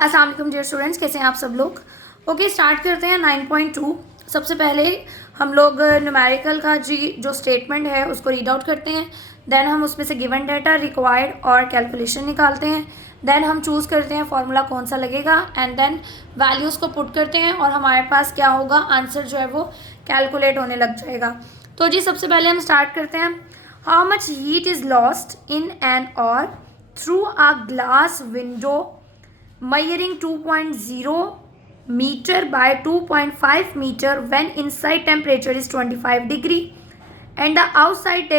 अस्सलाम वालेकुम dear students, कैसे हैं आप सब लोग। ओके, स्टार्ट करते हैं 9.2। सबसे पहले हम लोग न्यूमेरिकल का जो स्टेटमेंट है उसको रीड आउट करते हैं। देन हम उसमें से गिवन डाटा, रिक्वायर्ड और कैलकुलेशन निकालते हैं। देन हम चूज़ करते हैं फार्मूला कौन सा लगेगा एंड देन वैल्यूज़ को पुट करते हैं और हमारे पास क्या होगा, आंसर जो है वो कैलकुलेट होने लग जाएगा। तो जी सबसे पहले हम स्टार्ट करते हैं। How much heat is lost in an और through a glass window measuring 2.0 meter by 2.5 meter when inside temperature is 25 degree and the outside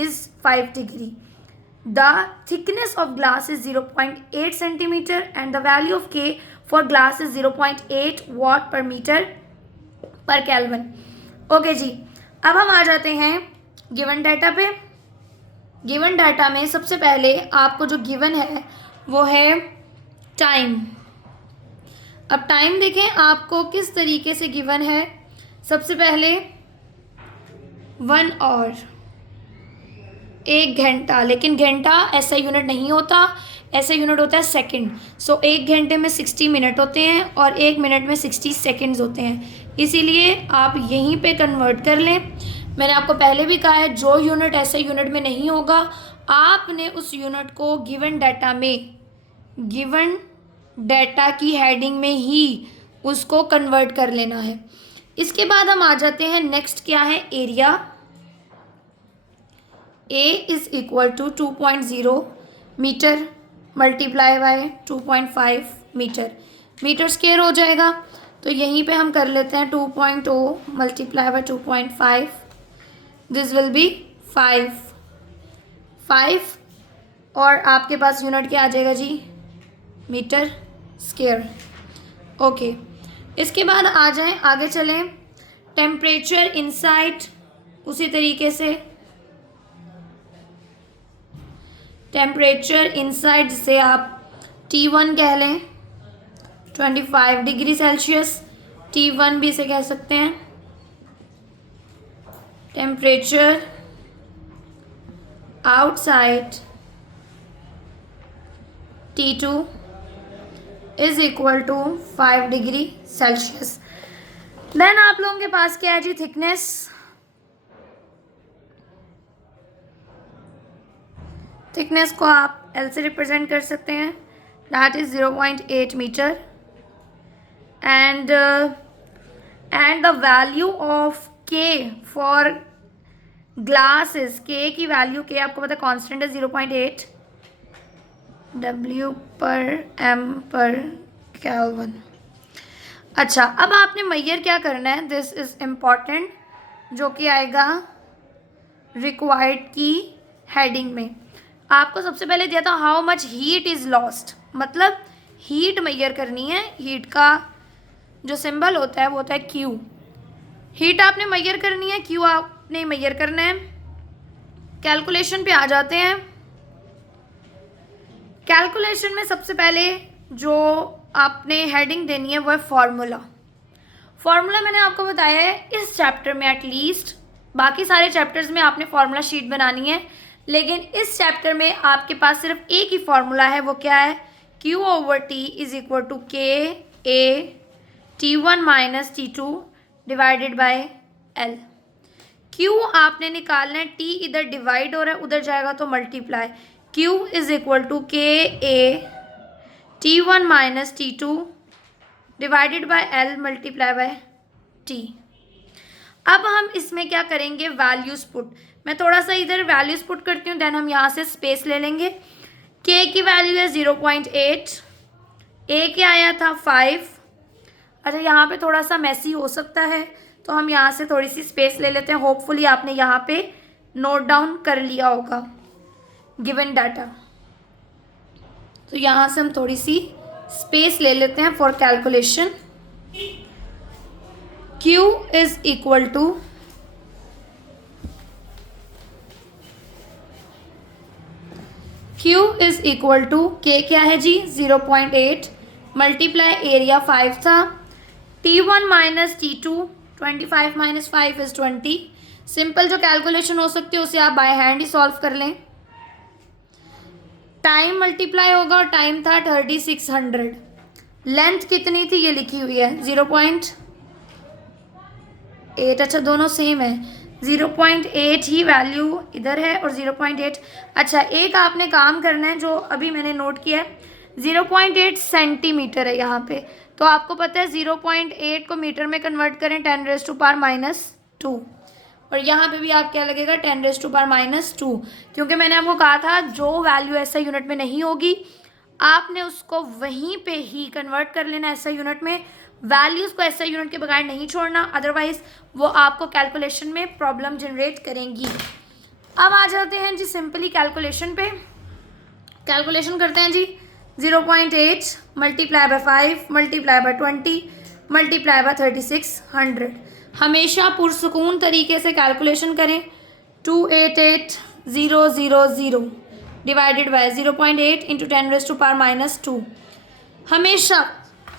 is 5 degree. The thickness of glass is 0.8 centimeter and the value of K for glass is 0.8 watt per meter per Kelvin. Okay जी, अब हम आ जाते हैं given data पे। Given data में सबसे पहले आपको जो गिवन है वो है टाइम। अब टाइम देखें आपको किस तरीके से गिवन है। सबसे पहले 1 आवर, 1 घंटा, लेकिन घंटा ऐसा यूनिट नहीं होता, ऐसा यूनिट होता है सेकंड। सो 1 घंटे में 60 मिनट होते हैं और 1 मिनट में 60 सेकंड्स होते हैं, इसीलिए आप यहीं पे कन्वर्ट कर लें। मैंने आपको पहले भी कहा है जो यूनिट ऐसे यूनिट में नहीं होगा आपने उस यूनिट को गिवन डाटा की हेडिंग में ही उसको कन्वर्ट कर लेना है। इसके बाद हम आ जाते हैं नेक्स्ट, क्या है, area. A is equal to 2.0 metre multiply by 2.5 metre, metre square हो जाएगा। तो यहीं पे हम कर लेते हैं 2.0 multiply by 2.5, this will be 5 और आपके पास यूनिट क्या आ जाएगा जी, मीटर स्क्वायर। ओके, इसके बाद आ जाएं, आगे चलें। टेम्परेचर इनसाइड, उसी तरीके से टेम्परेचर इनसाइड से आप T1 कह लें, 25 डिग्री सेल्सियस। T1 भी इसे कह सकते हैं। Temperature outside T2 is equal to 5 degree Celsius. Then आप लोगों के पास क्या है जी, थिकनेस। थिकनेस को आप L से रिप्रेजेंट कर सकते हैं, that is 0.8 metre and the value of K for glasses, K की वैल्यू, K आपको पता है कांस्टेंट है 0.8 W पर M पर केल्विन। अच्छा, अब आपने मैयर क्या करना है, दिस इज इम्पॉर्टेंट, जो कि आएगा रिक्वायर्ड की हेडिंग में। आपको सबसे पहले दिया था how much heat is lost, मतलब हीट मैयर करनी है। हीट का जो सिंबल होता है वो होता है Q। हीट आपने मैयर करनी है, Q आपने मैयर करना है। कैलकुलेशन पे आ जाते हैं। कैलकुलेशन में सबसे पहले जो आपने हेडिंग देनी है वो है फार्मूला। फार्मूला मैंने आपको बताया है इस चैप्टर में एटलीस्ट, बाकी सारे चैप्टर्स में आपने फार्मूला शीट बनानी है, लेकिन इस चैप्टर में आपके पास सिर्फ एक ही फार्मूला है, वो क्या है, Q/T is equal to KA T1 minus T2 divided by L। Q आपने निकालना है, T इधर डिवाइड हो रहा है, उधर जाएगा तो multiply. Q is equal to KA T1 minus T2 divided by L multiply by T। अब हम इसमें क्या करेंगे, वैल्यूज पुट। मैं थोड़ा सा इधर वैल्यूज पुट करती हूँ, देन हम यहाँ से स्पेस ले लेंगे। K की वैल्यू है 0.8, A क्या आया था 5। अच्छा, यहाँ पे थोड़ा सा मैसी हो सकता है तो हम यहाँ से थोड़ी सी स्पेस ले लेते हैं। होपफुली आपने यहाँ पे नोट डाउन कर लिया होगा गिवन डाटा, तो यहाँ से हम थोड़ी सी स्पेस ले लेते हैं for calculation. Q is equal to K क्या है जी 0.8 मल्टीप्लाई एरिया 5 था, T1 minus T2, 25 minus 5 is 20। Simple जो कैलकुलेशन हो सकती है उसे आप बाय हैंड ही सॉल्व कर लें। टाइम मल्टीप्लाई होगा और टाइम था 3600, लेंथ कितनी थी ये लिखी हुई है 0.8। अच्छा दोनों सेम है, 0.8 ही वैल्यू इधर है और 0.8। अच्छा एक आपने काम करना है जो अभी मैंने नोट किया है, 0.8 सेंटीमीटर है यहाँ पे, तो आपको पता है 0.8 को मीटर में कन्वर्ट करें 10⁻⁻², और यहाँ पे भी आप क्या लगेगा 10⁻⁻², क्योंकि मैंने आपको कहा था जो वैल्यू ऐसा यूनिट में नहीं होगी आपने उसको वहीं पे ही कन्वर्ट कर लेना ऐसा यूनिट में, वैल्यूज़ को ऐसा यूनिट के बगैर नहीं छोड़ना, अदरवाइज वो आपको कैलकुलेशन में प्रॉब्लम जनरेट करेंगी। अब आ जाते हैं जी सिंपली कैलकुलेशन पे। कैलकुलेशन करते हैं जी, 0.8 multiply by 5 multiply by 20 multiply by 3600। हमेशा पुरसुकून तरीके से कैलकुलेशन करें। 288000 डिवाइडेड बाय 0.8 इंटू 10⁻⁻²। हमेशा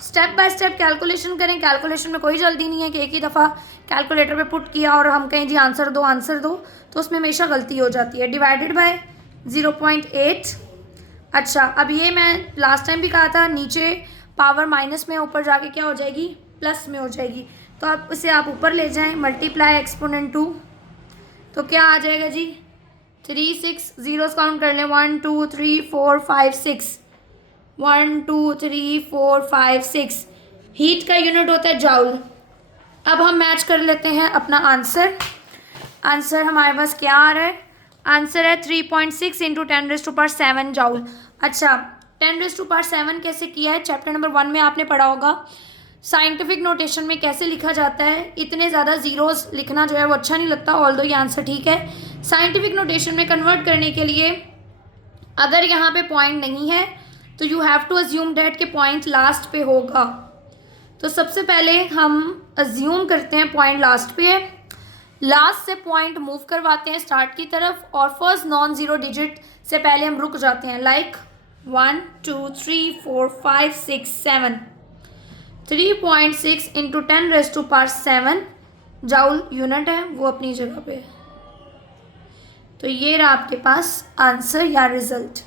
स्टेप बाय स्टेप कैलकुलेशन करें। कैलकुलेशन में कोई जल्दी नहीं है कि एक ही दफ़ा कैलकुलेटर पे पुट किया और हम कहें जी आंसर दो, तो उसमें हमेशा गलती हो जाती है। Divided by 0.8। अच्छा अब ये मैं लास्ट टाइम भी कहा था, नीचे पावर माइनस में, ऊपर जाके क्या हो जाएगी प्लस में हो जाएगी, तो आप उसे आप ऊपर ले जाएं, मल्टीप्लाई एक्सपोनेंट 2, तो क्या आ जाएगा जी 3 6 जीरोस काउंट कर लें, 1 2 3 4 5 6, 1 2 3 4 5 6। हीट का यूनिट होता है जाउल। अब हम मैच कर लेते हैं अपना आंसर। आंसर हमारे पास क्या आ रहा है, आंसर है 3.6 इंटू 10⁻7 जाउल। अच्छा 10⁻7 कैसे किया है, चैप्टर नंबर 1 में आपने पढ़ा होगा साइंटिफिक नोटेशन में कैसे लिखा जाता है। इतने ज़्यादा ज़ीरोज़ लिखना जो है वो अच्छा नहीं लगता, ऑल्दो ये आंसर ठीक है। साइंटिफिक नोटेशन में कन्वर्ट करने के लिए अगर यहाँ पे पॉइंट नहीं है तो you have to assume that के पॉइंट लास्ट पे होगा। तो सबसे पहले हम अज्यूम करते हैं पॉइंट लास्ट पे है, लास्ट से पॉइंट मूव करवाते हैं स्टार्ट की तरफ और फर्स्ट नॉन ज़ीरो डिजिट से पहले हम रुक जाते हैं, लाइक 1 2 3 4 5 6 7। 3.6 इंटू 10⁻7 जाउल यूनिट है वो अपनी जगह पे। तो ये रहा आपके पास आंसर या रिजल्ट।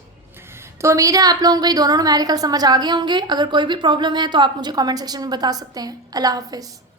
तो उम्मीद है आप लोगों को ये दोनों न्यूमेरिकल समझ आ गए होंगे। अगर कोई भी प्रॉब्लम है तो आप मुझे कमेंट सेक्शन में बता सकते हैं। अल्लाह हाफिज़।